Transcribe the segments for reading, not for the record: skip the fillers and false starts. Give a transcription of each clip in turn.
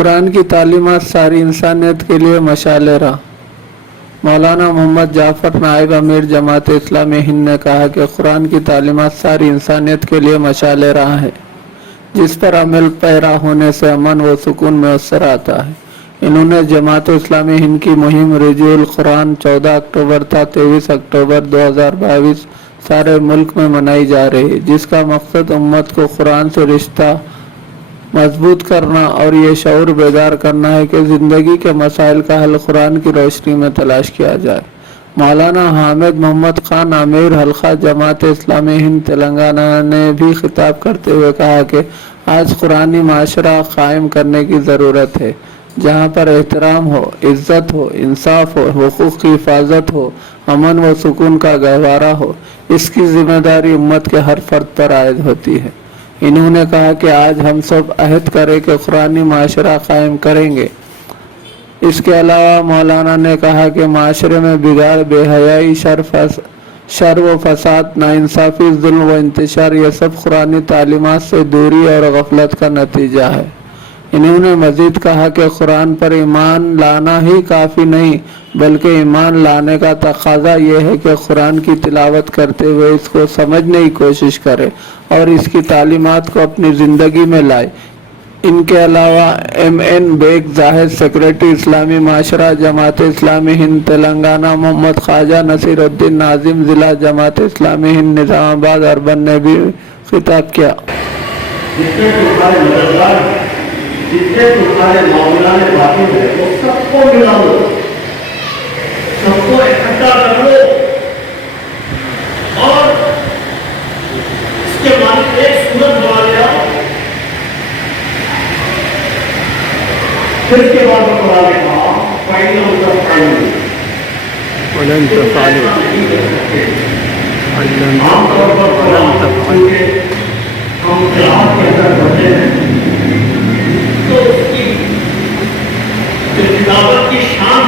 कुरान की तालीमात सारी इंसानियत के लिए मशाल राह। मौलाना मोहम्मद जाफर नायब अमीर जमात इस्लामी हिंद ने कहा कि कुरान की तालीमात सारी इंसानियत के लिए मशाल राह है, जिस पर अमल पैरा होने से अमन व सुकून मैसर आता है। इन्होंने जमात इस्लामी हिंद की मुहिम रजीउल कुरान 14 अक्टूबर था 23 अक्टूबर 2022 सारे मुल्क में मनाई जा रही है, जिसका मकसद उम्मत को कुरान से रिश्ता मजबूत करना और ये शऊर बेदार करना है कि ज़िंदगी के मसाइल का हल कुरान की रोशनी में तलाश किया जाए। मौलाना हामिद मोहम्मद खान आमिर हल्का जमात इस्लामी हिंद तेलंगाना ने भी खिताब करते हुए कहा कि आज कुरानी माशरा कायम करने की ज़रूरत है, जहाँ पर एहतराम हो, इज्जत हो, इंसाफ हो, हुकूक की हिफाजत हो, अमन व सुकून का गहवारा हो। इसकी जिम्मेदारी उम्मत के हर फर्द पर आयद होती है। इन्होंने कहा कि आज हम सब अहद करें कि कुरानी माशरा कायम करेंगे। इसके अलावा मौलाना ने कहा कि माशरे में बिगाड़, बेहयाई, शर व फसाद, नाइंसाफ़ी, जुल्म व इंतशार ये सब कुरानी तालीमात से दूरी और गफलत का नतीजा है। इन्होंने मजीद कहा कि कुरान पर ईमान लाना ही काफ़ी नहीं, बल्कि ईमान लाने का तकाजा ये है कि कुरान की तिलावत करते हुए इसको समझने की कोशिश करें और इसकी तालीमात को अपनी ज़िंदगी में लाए। इनके अलावा MN बेग जाहिद सेक्रेटरी इस्लामी माशरा जमात इस्लामी हिंद तेलंगाना मोहम्मद ख्वाजा नसीरुद्दीन नाजिम ज़िला जमात इस्लामी हिंद निज़ामाबाद अर्बन ने भी खिताब किया। जितने तुम्हारे मामला में बाकी है वो सबको मिला लो, सबको इकट्ठा कर लो और इसके बाद एक सूरत बना लिया। फिर के बाद में बना लिया आमतौर पर हम क्लास के अंदर पढ़ते हैं तो उसकी जो तिलावत की शान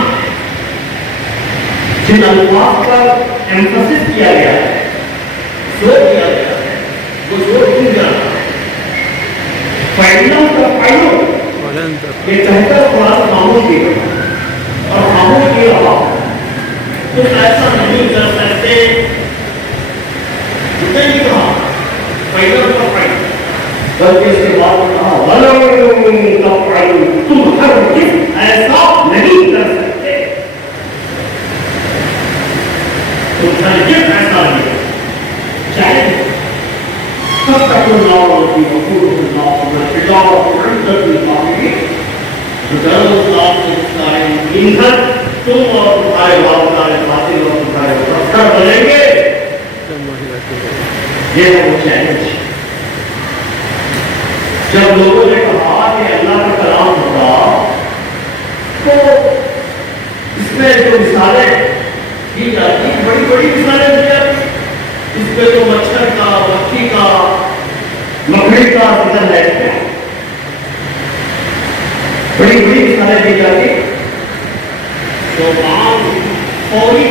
जिन अल्फाज पर एम्फसिस किया गया है, जोर दिया गया है, वो जोर क्यों जाता है? फाइलों का फाइलों ये कहकर कुरान खामोश किया और खामोश किया तो ऐसा नहीं कर सकते। नहीं कहा फाइलों का फाइल, बल्कि इसके बाद कहा तुम हर ऐसा नहीं कर सकते, तुम ऐसा नहीं चाहे तब तक तुम और तुम्हारे बाप तुम्हारे साथी और तुम्हारे प्रोफेसर बनेंगे। ये है वो चैलेंज। जब लोगों ने कहा कि अल्लाह का कलाम होगा तो इसमें जो मिसालें दी जाती, बड़ी बड़ी मिसालें दी जाती, इसमें तो मच्छर का, मक्खी का, मकड़ी का जिक्र है, बड़ी बड़ी मिसालें दी जाती। तो आम फौरी